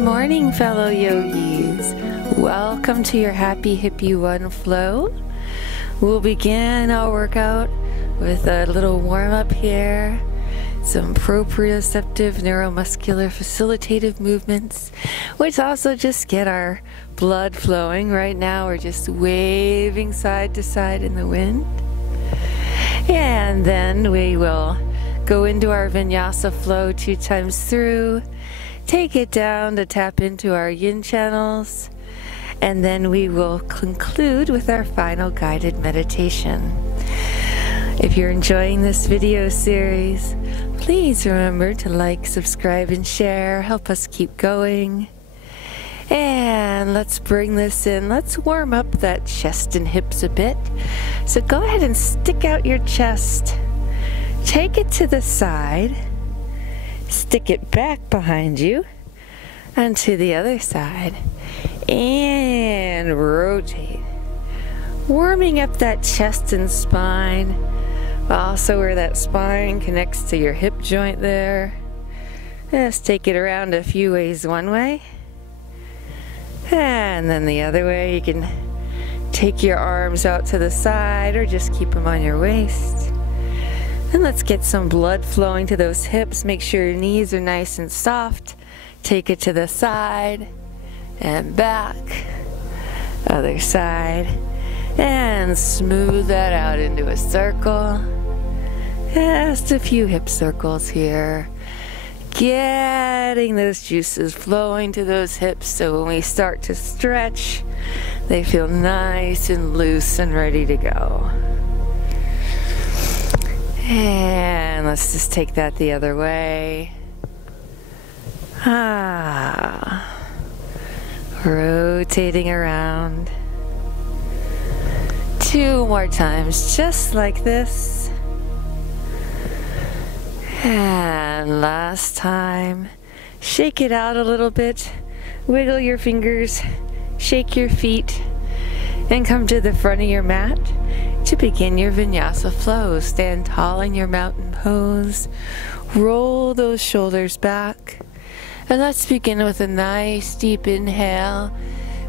morning, fellow yogis. Welcome to your Happy Hippie One flow. We'll begin our workout with a little warm-up here, some proprioceptive neuromuscular facilitative movements, which also just get our blood flowing. Right now we're just waving side to side in the wind. And then we will go into our vinyasa flow 2 times through, take it down to tap into our yin channels, and then we will conclude with our final guided meditation. If you're enjoying this video series, please remember to like, subscribe, and share. Help us keep going. And let's bring this in. Let's warm up that chest and hips a bit. So go ahead and stick out your chest. Take it to the side. Stick it back behind you and to the other side, and rotate, warming up that chest and spine, also where that spine connects to your hip joint there. Just take it around a few ways one way, and then the other way. You can take your arms out to the side or just keep them on your waist. And let's get some blood flowing to those hips. Make sure your knees are nice and soft. Take it to the side and back. Other side. And smooth that out into a circle. Just a few hip circles here. Getting those juices flowing to those hips so when we start to stretch, they feel nice and loose and ready to go. And let's just take that the other way. Rotating around. 2 more times, just like this. And last time. Shake it out a little bit. Wiggle your fingers. Shake your feet. And come to the front of your mat. To begin your vinyasa flow, stand tall in your mountain pose, roll those shoulders back, and let's begin with a nice deep inhale.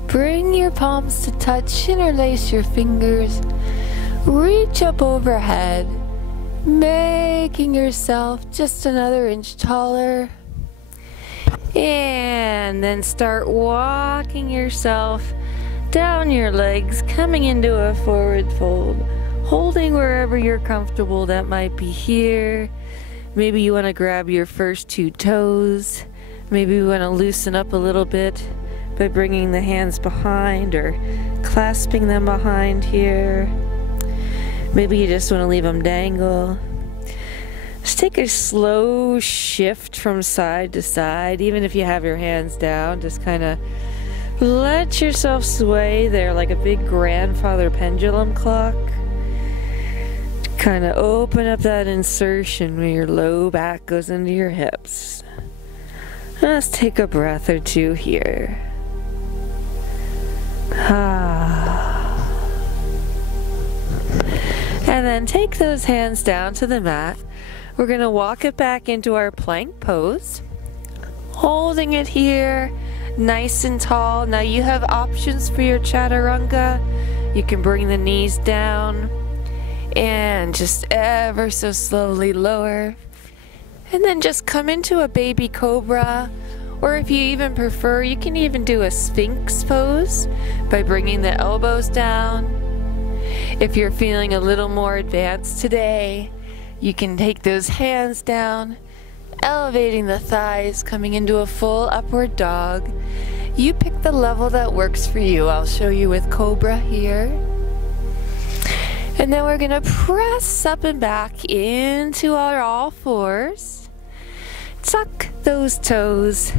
Bring your palms to touch, interlace your fingers, reach up overhead, making yourself just another inch taller, and then start walking yourself down your legs, coming into a forward fold, holding wherever you're comfortable. That might be here. Maybe you want to grab your first 2 toes. Maybe you want to loosen up a little bit by bringing the hands behind or clasping them behind here. Maybe you just want to leave them dangle. Just take a slow shift from side to side, even if you have your hands down. Just kind of let yourself sway there like a big grandfather pendulum clock. Kind of open up that insertion where your low back goes into your hips. Let's take a breath or 2 here. And then take those hands down to the mat. We're going to walk it back into our plank pose. Holding it here. Nice and tall. Now you have options for your chaturanga. You can bring the knees down and just ever so slowly lower. And then just come into a baby cobra. Or if you even prefer, you can even do a sphinx pose by bringing the elbows down. If you're feeling a little more advanced today, you can take those hands down, elevating the thighs, coming into a full upward dog. You pick the level that works for you. I'll show you with Cobra here. And then we're going to press up and back into our all fours. Tuck those toes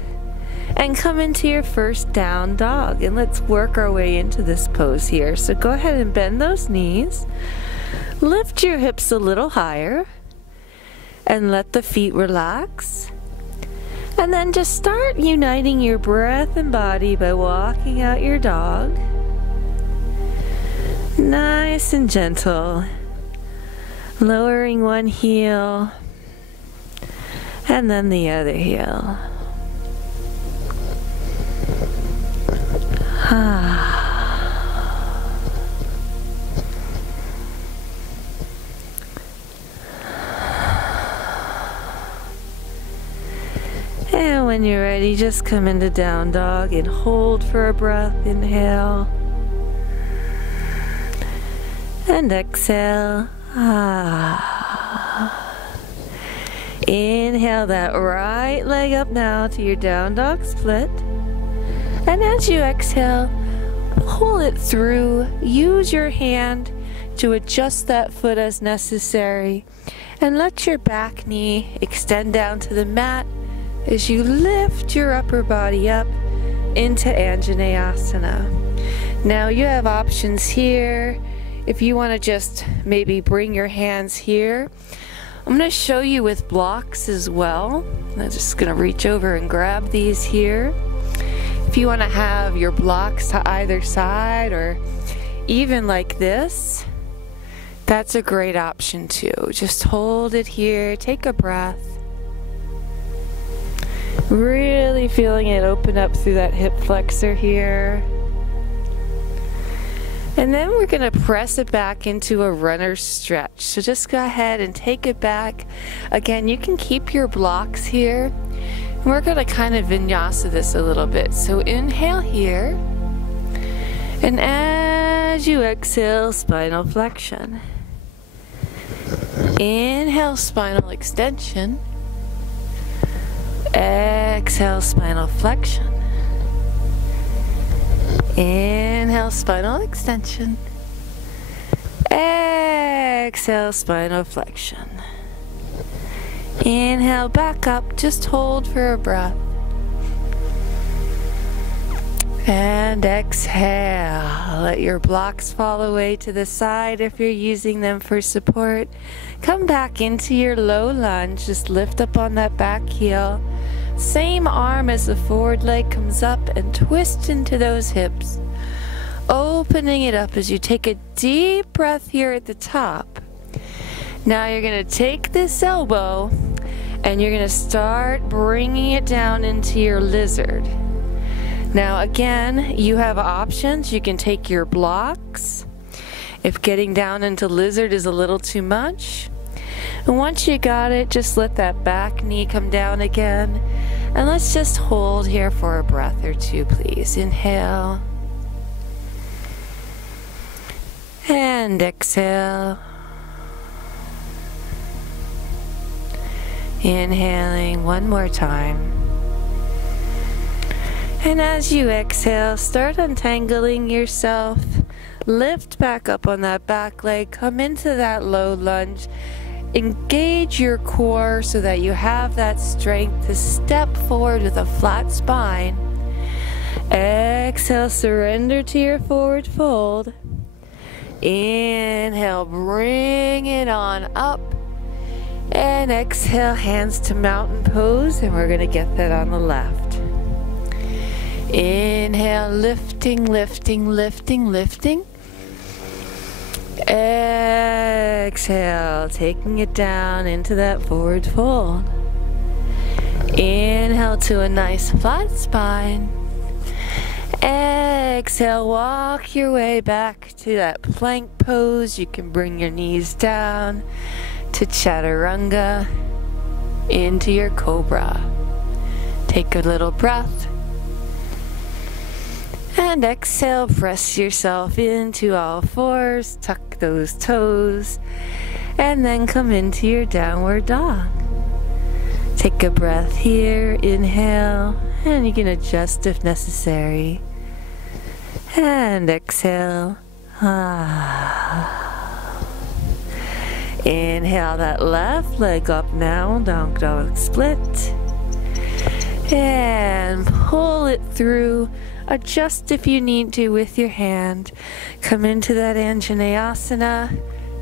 and come into your first down dog. And let's work our way into this pose here. So go ahead and bend those knees. Lift your hips a little higher. And let the feet relax. And then just start uniting your breath and body by walking out your dog. Nice and gentle. Lowering one heel. And then the other heel. And when you're ready, just come into down dog and hold for a breath. Inhale. And exhale. Inhale that right leg up now to your down dog split. And as you exhale, pull it through. Use your hand to adjust that foot as necessary. And let your back knee extend down to the mat as you lift your upper body up into Anjaneyasana. Now you have options here. If you want to just maybe bring your hands here, I'm going to show you with blocks as well. I'm just going to reach over and grab these here. If you want to have your blocks to either side or even like this, that's a great option too. Just hold it here, take a breath. Really feeling it open up through that hip flexor here. And then we're going to press it back into a runner's stretch. So just go ahead and take it back. Again, you can keep your blocks here. And we're going to kind of vinyasa this a little bit. So inhale here. And as you exhale, spinal flexion. Inhale, spinal extension. Exhale, spinal flexion. Inhale, spinal extension. Exhale, spinal flexion. Inhale, back up. Just hold for a breath. And exhale. Let your blocks fall away to the side if you're using them for support. Come back into your low lunge. Just lift up on that back heel. Same arm as the forward leg comes up and twist into those hips. Opening it up as you take a deep breath here at the top. Now you're going to take this elbow and you're going to start bringing it down into your lizard. Now again, you have options. You can take your blocks if getting down into lizard is a little too much. And once you got it, just let that back knee come down again. And let's just hold here for a breath or two, please. Inhale. And exhale. Inhaling one more time. And as you exhale, start untangling yourself. Lift back up on that back leg. Come into that low lunge. Engage your core so that you have that strength to step forward with a flat spine. Exhale, surrender to your forward fold. Inhale, bring it on up. And exhale, hands to mountain pose, and we're going to get that on the left. Inhale, lifting, lifting, lifting, lifting. Exhale, taking it down into that forward fold. Inhale to a nice flat spine. Exhale, walk your way back to that plank pose. You can bring your knees down to chaturanga, into your cobra. Take a little breath. And exhale, press yourself into all fours, tuck those toes, and then come into your downward dog. Take a breath here, inhale, and you can adjust if necessary. And exhale. Inhale that left leg up now, down dog split. And pull it through. Adjust if you need to with your hand. Come into that Anjaneyasana.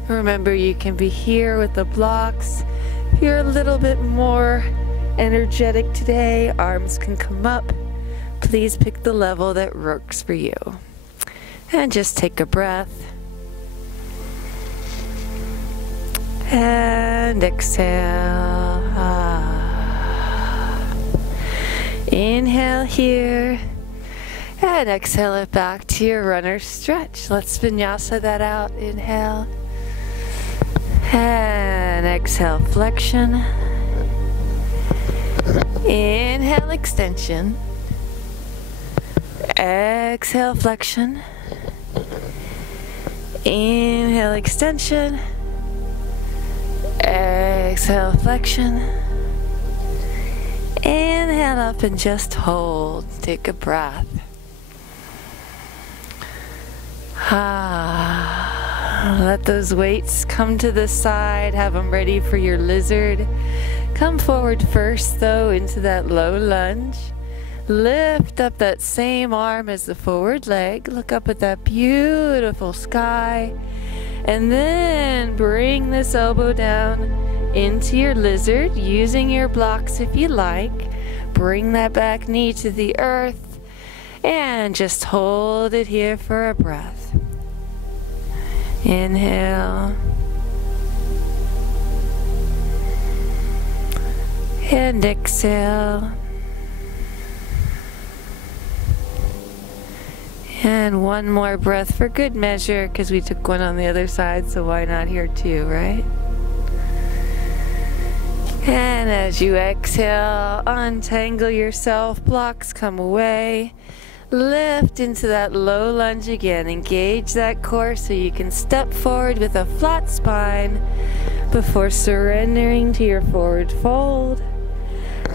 Remember, you can be here with the blocks. If you're a little bit more energetic today, arms can come up. Please pick the level that works for you. And just take a breath. And exhale. Inhale here. And exhale it back to your runner stretch. Let's vinyasa that out. Inhale. And exhale, flexion. Inhale, extension. Exhale, flexion. Inhale, extension. Exhale, flexion. Inhale up and just hold. Take a breath. Let those weights come to the side. Have them ready for your lizard. Come forward first though into that low lunge. Lift up that same arm as the forward leg. Look up at that beautiful sky. And then bring this elbow down into your lizard, using your blocks if you like. Bring that back knee to the earth. And just hold it here for a breath. Inhale. And exhale. And one more breath for good measure, because we took one on the other side, so why not here too, right? And as you exhale, untangle yourself, blocks come away. Lift into that low lunge again. Engage that core so you can step forward with a flat spine before surrendering to your forward fold.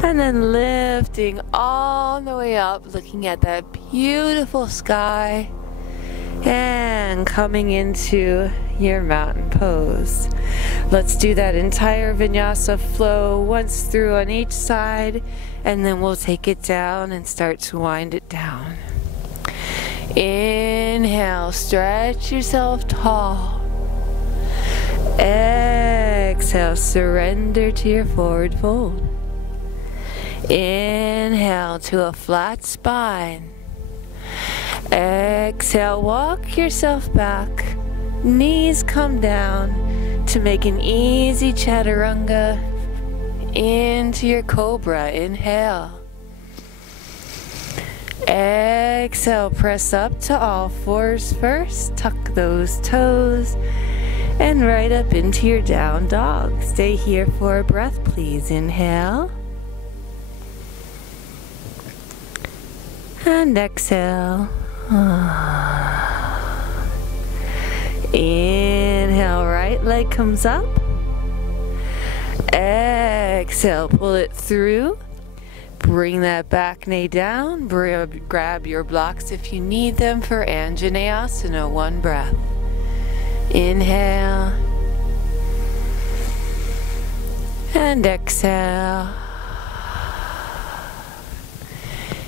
And then lifting all the way up, looking at that beautiful sky. And coming into your mountain pose. Let's do that entire vinyasa flow once through on each side, and then we'll take it down and start to wind it down. Inhale, stretch yourself tall. Exhale, surrender to your forward fold. Inhale to a flat spine. Exhale, walk yourself back. Knees come down to make an easy chaturanga into your cobra. Inhale. Exhale, press up to all fours first. Tuck those toes. And right up into your down dog. Stay here for a breath, please. Inhale. And exhale. Inhale, right leg comes up. Exhale, pull it through. Bring that back knee down. Grab your blocks if you need them for Anjaneyasana. One breath. Inhale. And exhale.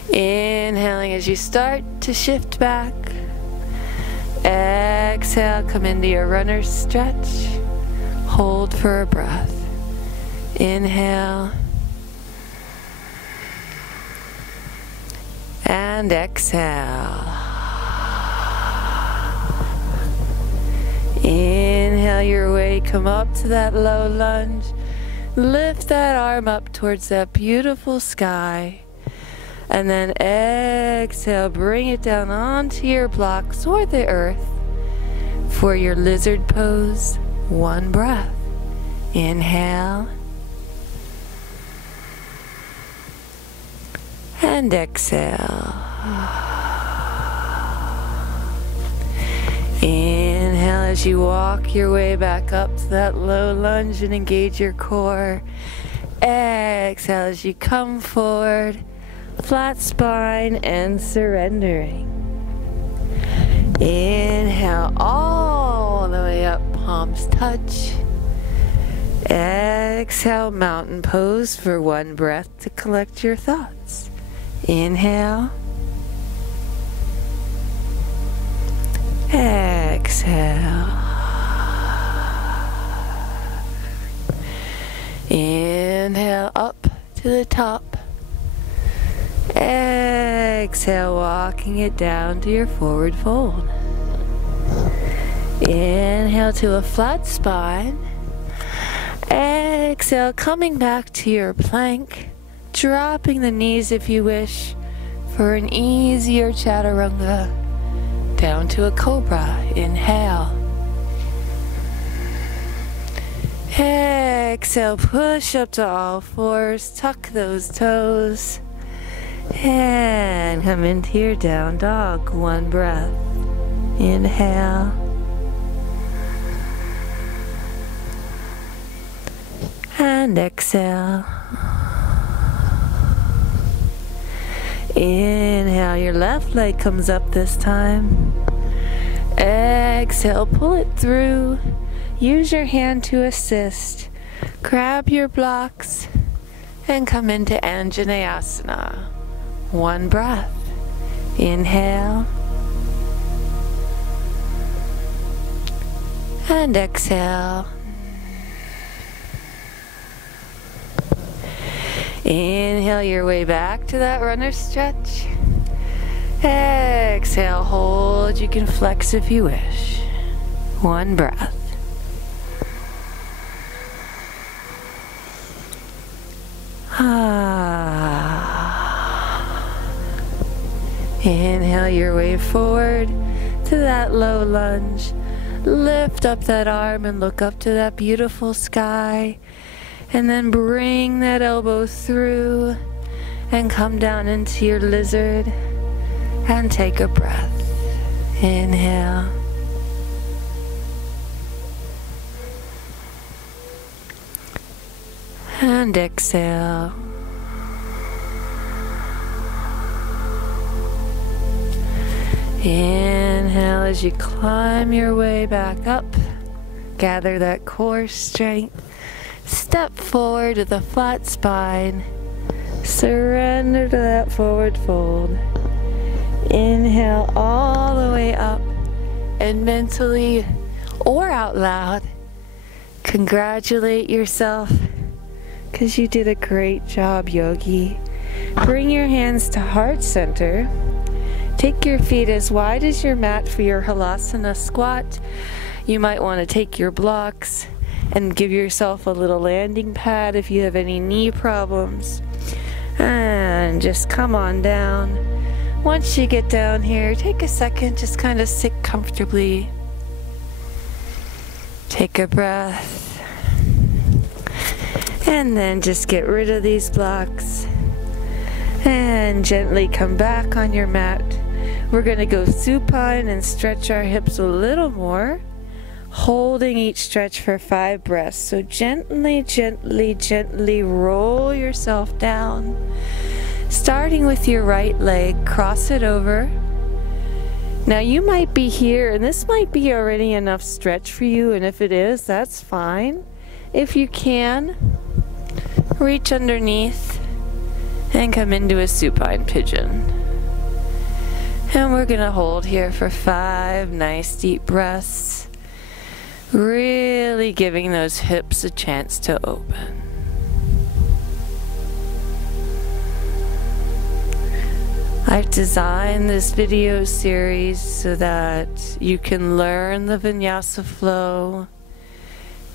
Inhaling as you start to shift back. Exhale, come into your runner's stretch. Hold for a breath. Inhale. And exhale. Inhale your way, come up to that low lunge. Lift that arm up towards that beautiful sky. And then exhale, bring it down onto your blocks or the earth for your lizard pose. One breath. Inhale. And exhale. Inhale as you walk your way back up to that low lunge and engage your core. Exhale as you come forward. Flat spine and surrendering. Inhale all the way up, palms touch. Exhale, mountain pose for one breath to collect your thoughts. Inhale. Exhale. Inhale up to the top. Exhale, walking it down to your forward fold. Inhale to a flat spine. Exhale, coming back to your plank. Dropping the knees if you wish for an easier chaturanga down to a cobra. Inhale. Exhale, push up to all fours, tuck those toes, and come into your down dog. One breath. Inhale. And exhale. Inhale, your left leg comes up this time. Exhale, pull it through. Use your hand to assist. Grab your blocks and come into Anjaneyasana. One breath. Inhale. And exhale. Inhale your way back to that runner stretch. Exhale, hold. You can flex if you wish. One breath. Inhale your way forward to that low lunge. Lift up that arm and look up to that beautiful sky. And then bring that elbow through and come down into your lizard and take a breath. Inhale. And exhale. Inhale as you climb your way back up. Gather that core strength. Step forward with a flat spine. Surrender to that forward fold. Inhale all the way up and mentally or out loud congratulate yourself because you did a great job, yogi. Bring your hands to heart center. Take your feet as wide as your mat for your halasana squat. You might want to take your blocks and give yourself a little landing pad if you have any knee problems. And just come on down. Once you get down here, take a second, just kind of sit comfortably. Take a breath. And then just get rid of these blocks. And gently come back on your mat. We're going to go supine and stretch our hips a little more, holding each stretch for 5 breaths. So gently, gently, gently roll yourself down. Starting with your right leg, cross it over. Now you might be here, and this might be already enough stretch for you, and if it is, that's fine. If you can, reach underneath and come into a supine pigeon. And we're going to hold here for 5 nice deep breaths, really giving those hips a chance to open. I've designed this video series so that you can learn the vinyasa flow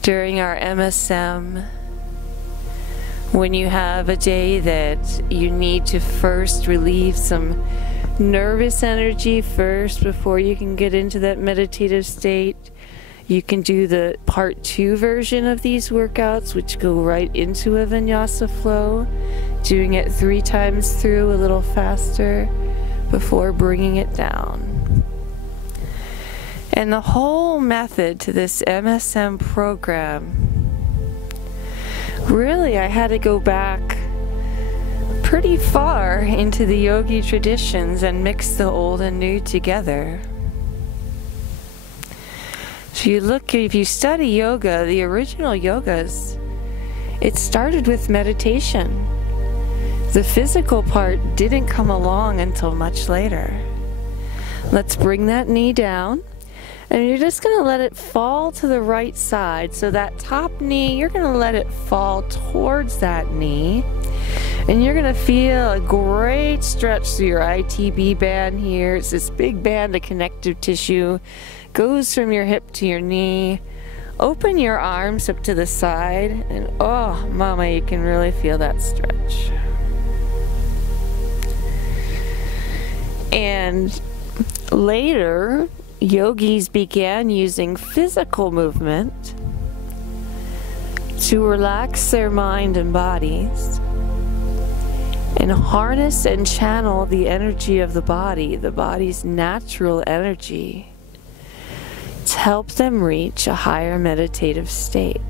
during our MSM. When you have a day that you need to first relieve some nervous energy first before you can get into that meditative state, you can do the part 2 version of these workouts, which go right into a vinyasa flow, doing it 3 times through a little faster before bringing it down. And the whole method to this MSM program, really I had to go back pretty far into the yogi traditions and mix the old and new together. So if you study yoga, the original yogas, it started with meditation. The physical part didn't come along until much later. Let's bring that knee down, and you're just going to let it fall to the right side. So that top knee, you're going to let it fall towards that knee. And you're going to feel a great stretch through your ITB band here. It's this big band of connective tissue. Goes from your hip to your knee. Open your arms up to the side. And oh, mama, you can really feel that stretch. And later, yogis began using physical movement to relax their mind and bodies and harness and channel the energy of the body's natural energy, to help them reach a higher meditative state.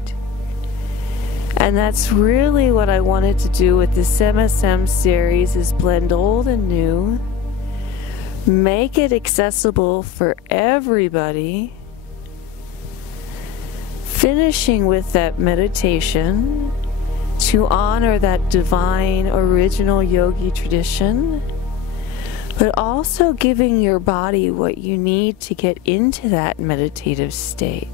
And that's really what I wanted to do with this MSM series, is blend old and new, make it accessible for everybody, finishing with that meditation to honor that divine original yogi tradition, but also giving your body what you need to get into that meditative state.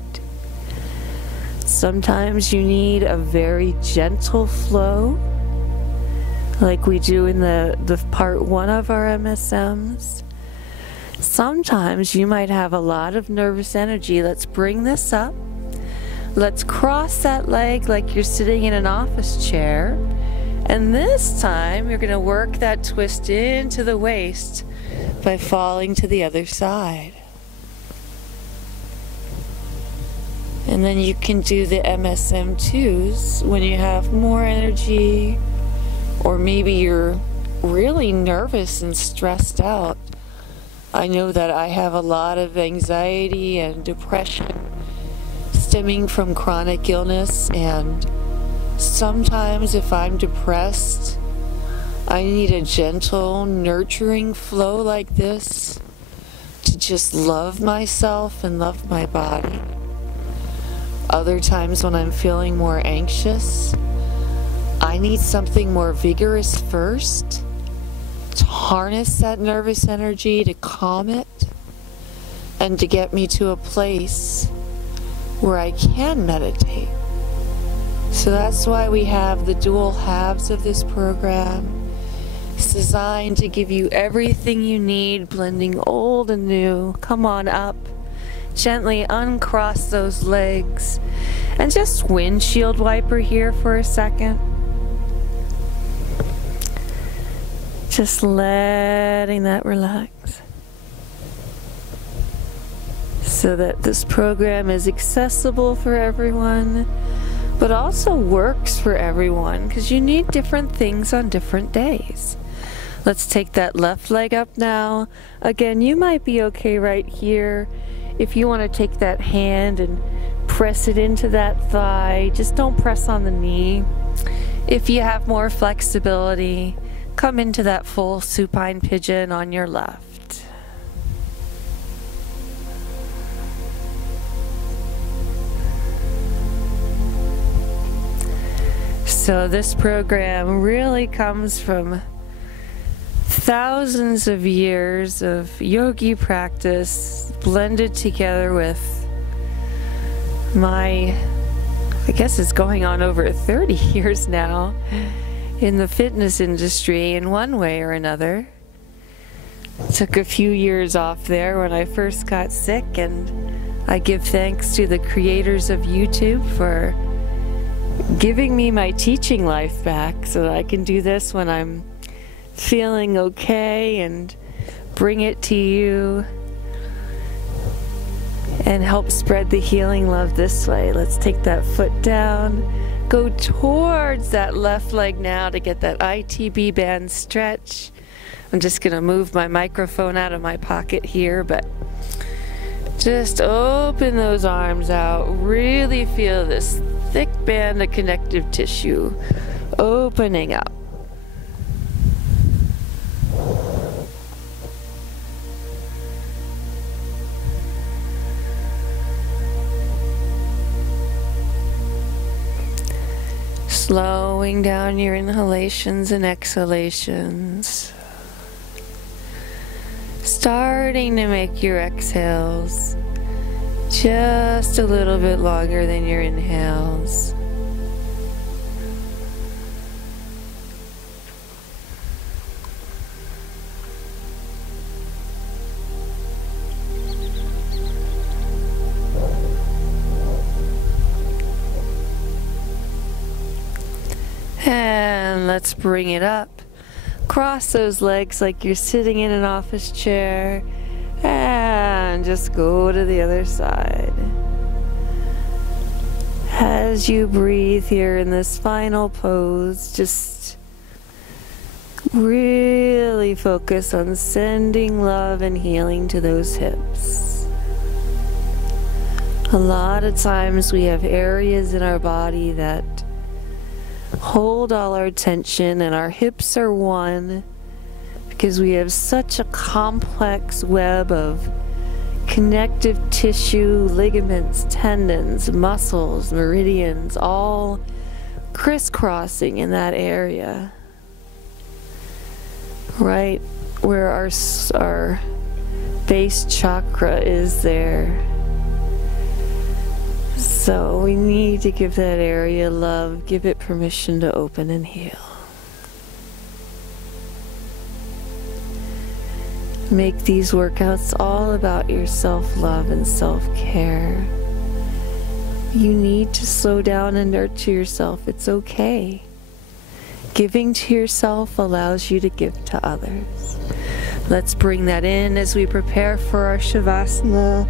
Sometimes you need a very gentle flow, like we do in the part 1 of our MSMs. Sometimes you might have a lot of nervous energy. Let's bring this up. Let's cross that leg like you're sitting in an office chair. And this time you're going to work that twist into the waist by falling to the other side. And then you can do the MSM2s when you have more energy, or maybe you're really nervous and stressed out. I know that I have a lot of anxiety and depression stemming from chronic illness, and sometimes if I'm depressed, I need a gentle, nurturing flow like this to just love myself and love my body. Other times when I'm feeling more anxious, I need something more vigorous first to harness that nervous energy, to calm it, and to get me to a place where I can meditate. So that's why we have the dual halves of this program. It's designed to give you everything you need, blending old and new. Come on up. Gently uncross those legs, and just windshield wiper here for a second. Just letting that relax, so that this program is accessible for everyone, but also works for everyone, because you need different things on different days. Let's take that left leg up now. Again, you might be okay right here. If you want to take that hand and press it into that thigh, just don't press on the knee. If you have more flexibility, come into that full supine pigeon on your left. So this program really comes from thousands of years of yogi practice blended together with my, I guess it's going on over 30 years now in the fitness industry in one way or another. Took a few years off there when I first got sick, and I give thanks to the creators of YouTube for giving me my teaching life back so that I can do this when I'm feeling okay and bring it to you and help spread the healing love this way. Let's take that foot down, go towards that left leg now to get that ITB band stretch. I'm just gonna move my microphone out of my pocket here, but just open those arms out. Really feel this thick band of connective tissue opening up. Slowing down your inhalations and exhalations. Starting to make your exhales just a little bit longer than your inhales. And let's bring it up. Cross those legs like you're sitting in an office chair, and just go to the other side. As you breathe here in this final pose, just really focus on sending love and healing to those hips. A lot of times we have areas in our body that hold all our tension, and our hips are one because we have such a complex web of connective tissue, ligaments, tendons, muscles, meridians, all crisscrossing in that area. Right where our base chakra is there. So we need to give that area love, give it permission to open and heal. Make these workouts all about your self-love and self-care. You need to slow down and nurture yourself. It's okay. Giving to yourself allows you to give to others. Let's bring that in as we prepare for our Shavasana.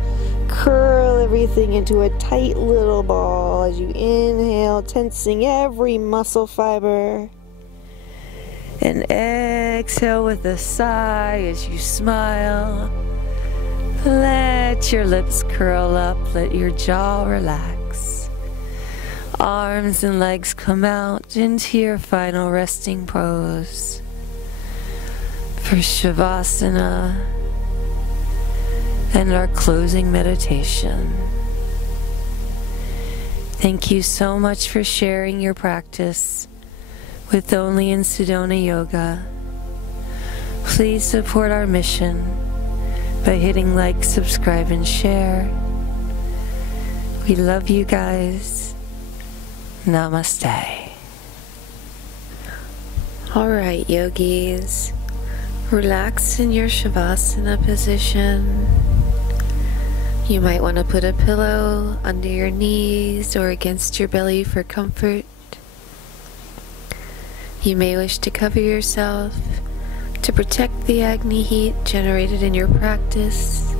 Curl everything into a tight little ball as you inhale, tensing every muscle fiber. And exhale with a sigh as you smile. Let your lips curl up, let your jaw relax. Arms and legs come out into your final resting pose for Shavasana and our closing meditation. Thank you so much for sharing your practice with Only in Sedona Yoga. Please support our mission by hitting like, subscribe, and share. We love you guys. Namaste. Alright, yogis. Relax in your Shavasana position. You might want to put a pillow under your knees or against your belly for comfort. You may wish to cover yourself to protect the Agni heat generated in your practice.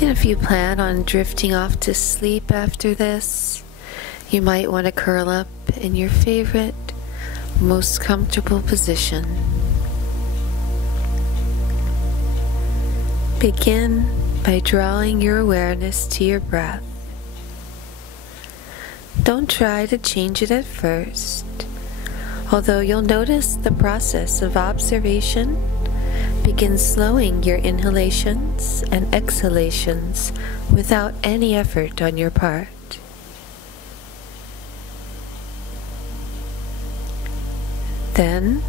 And if you plan on drifting off to sleep after this, you might want to curl up in your favorite, most comfortable position. Begin by drawing your awareness to your breath. Don't try to change it at first, although you'll notice the process of observation. Begin slowing your inhalations and exhalations without any effort on your part. Then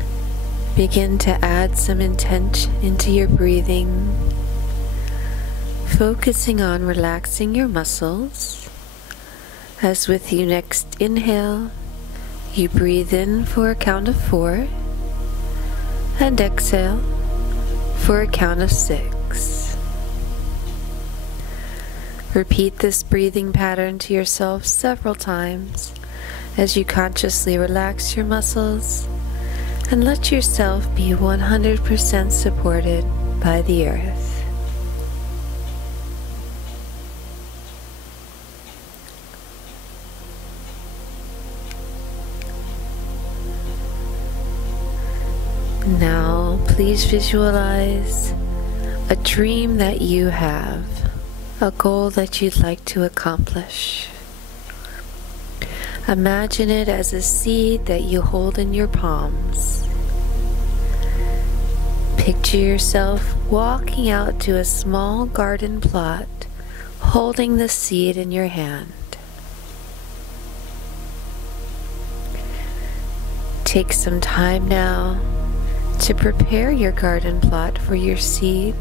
begin to add some intent into your breathing, focusing on relaxing your muscles. As with your next inhale, you breathe in for a count of 4 and exhale for a count of 6. Repeat this breathing pattern to yourself several times as you consciously relax your muscles and let yourself be 100% supported by the earth. Now, please visualize a dream that you have, a goal that you'd like to accomplish. Imagine it as a seed that you hold in your palms. Picture yourself walking out to a small garden plot, holding the seed in your hand. Take some time now to prepare your garden plot for your seed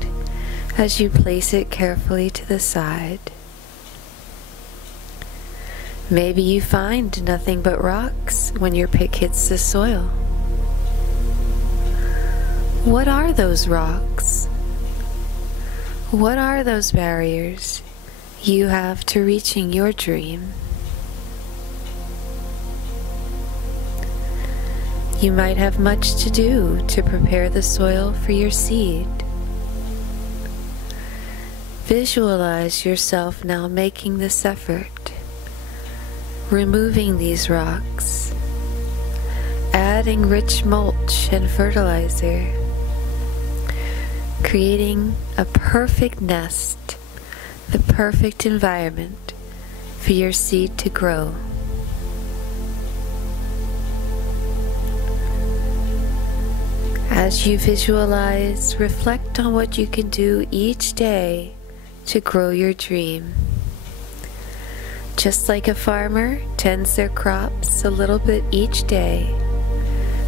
as you place it carefully to the side. Maybe you find nothing but rocks when your pick hits the soil. What are those rocks? What are those barriers you have to reaching your dream? You might have much to do to prepare the soil for your seed. Visualize yourself now making this effort, removing these rocks, adding rich mulch and fertilizer, creating a perfect nest, the perfect environment for your seed to grow. As you visualize, reflect on what you can do each day to grow your dream. Just like a farmer tends their crops a little bit each day,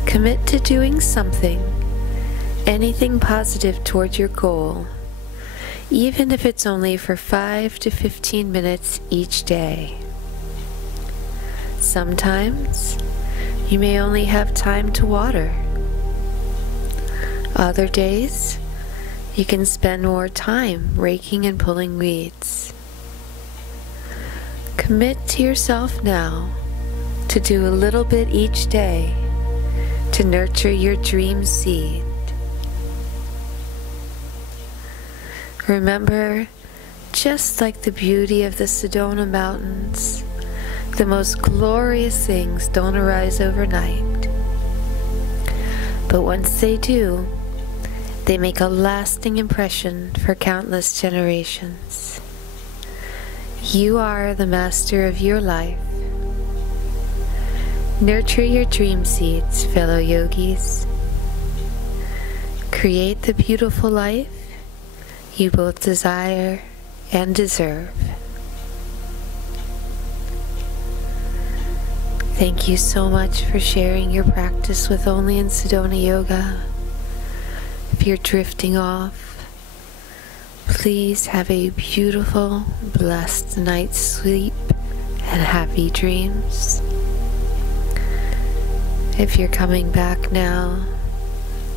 commit to doing something, anything positive toward your goal, even if it's only for 5 to 15 minutes each day. Sometimes you may only have time to water. Other days, you can spend more time raking and pulling weeds. Commit to yourself now to do a little bit each day to nurture your dream seed. Remember, just like the beauty of the Sedona Mountains, the most glorious things don't arise overnight. But once they do, they make a lasting impression for countless generations. You are the master of your life. Nurture your dream seeds, fellow yogis. Create the beautiful life you both desire and deserve. Thank you so much for sharing your practice with Only in Sedona Yoga. If you're drifting off, please have a beautiful, blessed night's sleep and happy dreams. If you're coming back now,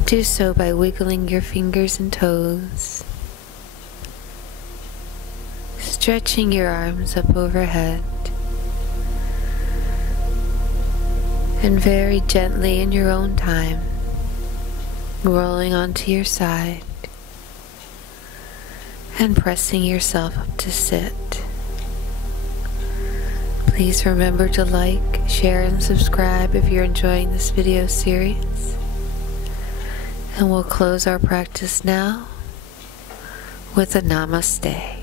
do so by wiggling your fingers and toes, stretching your arms up overhead, and very gently in your own time, rolling onto your side and pressing yourself up to sit. Please remember to like, share, and subscribe if you're enjoying this video series. And we'll close our practice now with a namaste.